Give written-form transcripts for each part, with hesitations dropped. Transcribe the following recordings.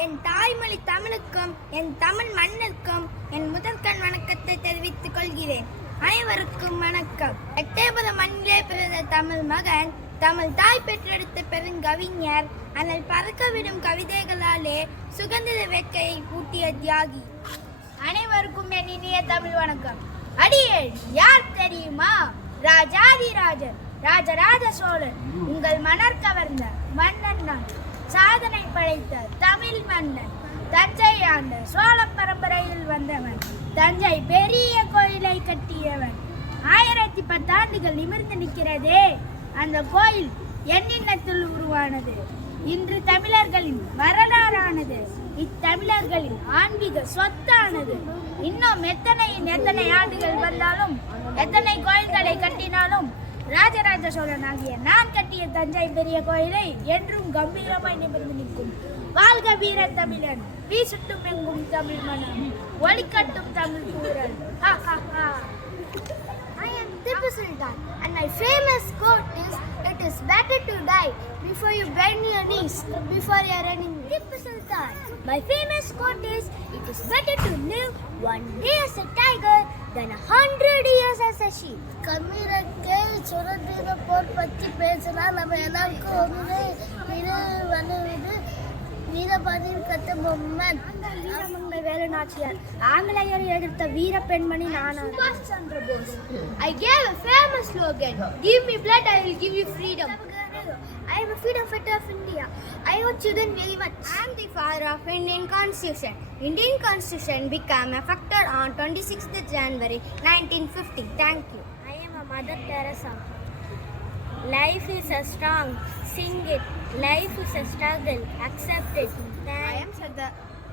என் தாய்மொழி தமிழுக்கும் என் தமிழ் மண்ணிற்கும் என் முதற்கண் வணக்கத்தை தெரிவித்துக் கொள்கிறேன். அனைவருக்கும் வணக்கம். எட்டேபுர மண்ணிலே பிறந்த தமிழ் மகன், தமிழ் தாய் பெற்றெடுத்த பெருங்கவிஞர், அனல் பறக்கவிடும் கவிதைகளாலே சுதந்திர வேட்கையை ஊட்டிய தியாகி. அனைவருக்கும் என் இனிய தமிழ் வணக்கம். அடியேன் யார் தெரியுமா? ராஜாதிராஜன், ராஜராஜ சோழன், உங்கள் மணர் கவர்ந்த மன்னன் நான். சாதனை படைத்த தமிழ் மன்னன், தஞ்சை ஆண்ட சோழ பரம்பரையில் வந்தவன், தஞ்சை பெரிய கோயிலை கட்டியவன். 1010 ஆண்டுகள் நிமிர்ந்து நிற்கிறதே அந்த கோயில் எண்ணினத்தில் உருவானது. இன்று தமிழர்களின் வரலாறானது, இத்தமிழர்களின் ஆன்மீக சொத்தானது. இன்னும் எத்தனை ஆண்டுகள் வந்தாலும், எத்தனை கோயில்களை கட்டினாலும், ராஜராஜ சோழன் ஆகிய நான் கட்டிய தஞ்சை பெரிய கோயிலை என்றும் கம்பீரமாய் நிமிர்ந்து நிற்கும். வாழ்க வீர தமிழன், வீசுட்டும் எங்கும் தமிழ் மனம், ஒலிக்கட்டும் தமிழ் கூறல். I am Tipu Sultan and my famous quote is, "It is better to die before you bend your knees before your enemy." Tipu Sultan. My famous quote is, "It is better to live one day as a tiger than 100 years as a sheep." கமீரக்கே சுரந்திர போர் பற்றி பேசினா நம்ம எல்லாருக்கும் வீரபாதியில் கத்த பொம்மன். வீரமங்கை வேலுநாச்சியார், ஆங்கிலேயர் எதிர்த்த வீர பெண்மணி நானா. சுபாஷ் Chandra Bose. I gave a famous slogan, "Give me blood, I will give you freedom." I am a freedom fighter of India. I owe children very much. I am the father of Indian Constitution. Indian Constitution became effective on 26th January 1950. Thank you. I am a Mother Teresa. Life is a strong, sing it. Life is a struggle, accept it. I am Sardar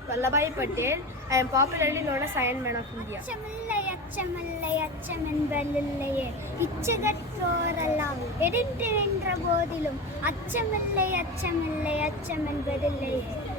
Vallabhbhai Patel. I am popularly known as Iron Man of India. அச்சமில்லை அச்சமென்பதில்லையே, இச்சகற்றோரெல்லாம் எதிர்த்து நின்ற போதிலும் அச்சமில்லை அச்சமென்பதில்லையே.